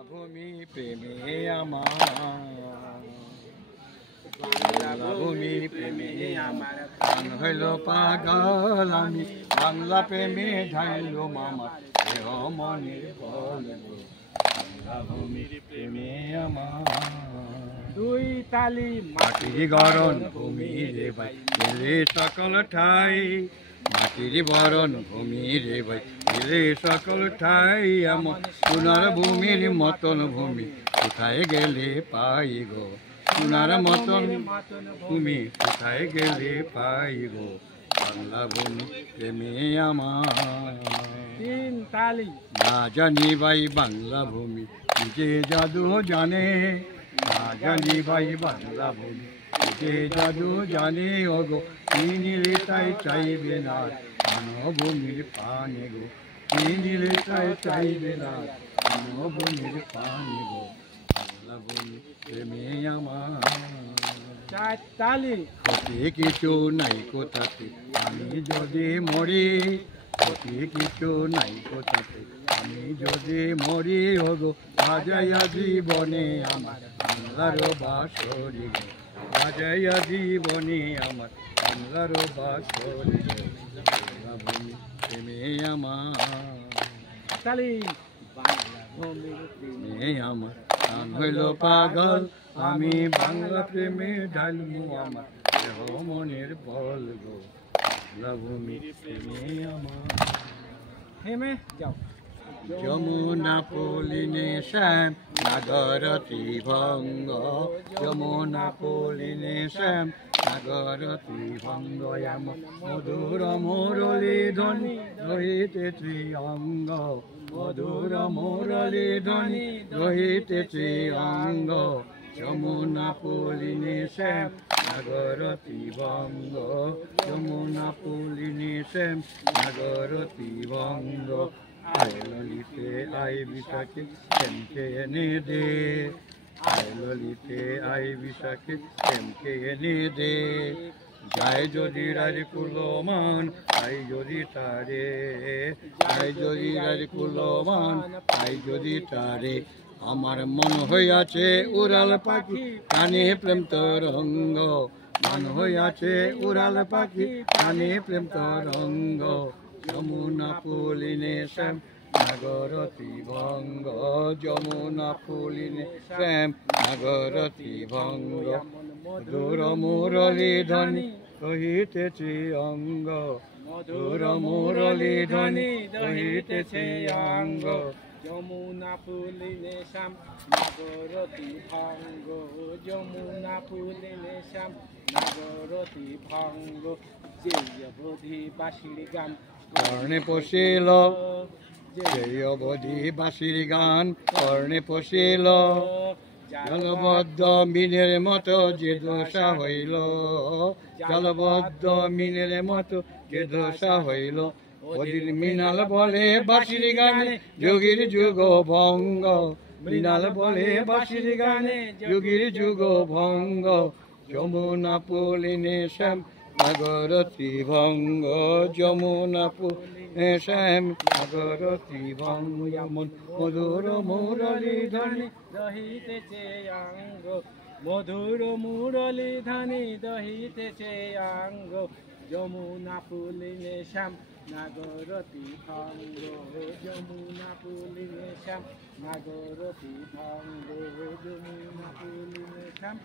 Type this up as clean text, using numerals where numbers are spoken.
ভূমি প্রেমে আমার ভূমি প্রেমে আমার প্রাণ হইল পাগল আমি বাংলা প্রেমে ঢাইল মামা দেহ মনের বল ভূমির প্রেমে আমার দুই তালি মাটির গরণ ভূমি রে ভাই এলে সকল ঠাই মাটির বরণ ভূমি রে ভাই এলে সকল ঠাই আমার সোনার ভূমির মতন ভূমি কোথায় গেলে পাই গো সোনার মতন ভূমি কোথায় গেলে পাই গো বাংলা ভূমি প্রেমে আমার তিন তালি না জানি ভাই বাংলা ভূমি যে জাদু জানে না জানি ভাই বাংলা ভূমি যে জাদু জানে ওগো নিলে তাই চাইবে না ভূমির পানে গো নিলে তাই চাইবে না ভূমির পানে গো বাংলা ভূমি প্রেমে আমার চার তালি হতে কিছু নাই কোথাতে আমি যদি মরি হতে কিছু নাই কোথাতে আমি যদি মরি হগো বাজাইয়া জীবনে আমার বাংলার বাসরি গো বাজাইয়া জীবনে আমার বাংলার বাসরি গো বাংলা ভূমি প্রেমে আমার তালি বাংলা ভূমির প্রেমে আমার প্রাণ হইল পাগল আমি বাংলা প্রেমে ঢালবো আমার দেহ মনের বল গো বাংলা ভূমির প্রেমে আমার হেমে যাও যমুনা পলিনে শ্যাম নাগর ত্রিভঙ্গ যমুনা পলিনে শ্যাম নাগর ত্রিভঙ্গ মধুর মুরলী ধ্বনি রহিতে ত্রিঅঙ্গ মধুর মুরলী ধ্বনি রহিতে ত্রিঅঙ্গ যমুনা পলিনে শ্যাম নাগর ত্রিভঙ্গ যমুনা পলিনে শ্যাম নাগর ত্রিভঙ্গ আয় ললিতে আয় বিশাখে শ্যামকে এনে দে আয় ললিতে আয় বিশাখে শ্যামকে এনে দে যায় যদি রাজ কুলমান আই যদি তারে যায় যদি রাজ কুলমান আই যদি তারে আমার মন হইয়াছে উড়াল পাখি কানে প্রেম তরঙ্গ মন হইয়াছে উড়াল পাখি কানে প্রেম তরঙ্গ যমুনা পলিনে শ্যাম নাগর ত্রিভঙ্গ যমুনা পলিনে শ্যাম নাগর ত্রিভঙ্গ মধুর মুরলী ধ্বনি রহিতেছে অঙ্গ মধুর মুরলী ধ্বনি রহিতেছে অঙ্গ যমুনা পুলিনে শ্যাম নাগরতি ভঙ্গ যমুনা পুলিনে শ্যাম নাগরতি ভঙ্গ যে অবধি বাঁশির গান কর্ণে পশিল সেই অবধি বাঁশির গান কর্ণে পশিল জলবদ্ধ মিনের মতো যে দশা হইল জলবদ্ধ মিনের মতো যে দশা হইল ওদিন মৃণাল বলে বাঁশির গানে যোগীর যুগ ভঙ্গ মৃণাল বলে বাঁশির গানে যোগীর যুগ ভঙ্গ যমুনা পলিনে শ্যাম নাগর ত্রিভঙ্গ যমুনা পলিনে শ্যাম নাগর ত্রিভঙ্গ মধুর মুরলী ধ্বনি দহিতেছে অঙ্গ মধুর মুরলী ধ্বনি দহিতেছে অঙ্গ যমুনা পুলিনে শ্যাম নাগরতি ভঙ্গ যমুনা পুলিনে শ্যাম নাগরতি ভঙ্গ যমুনা পুলিনে শ্যাম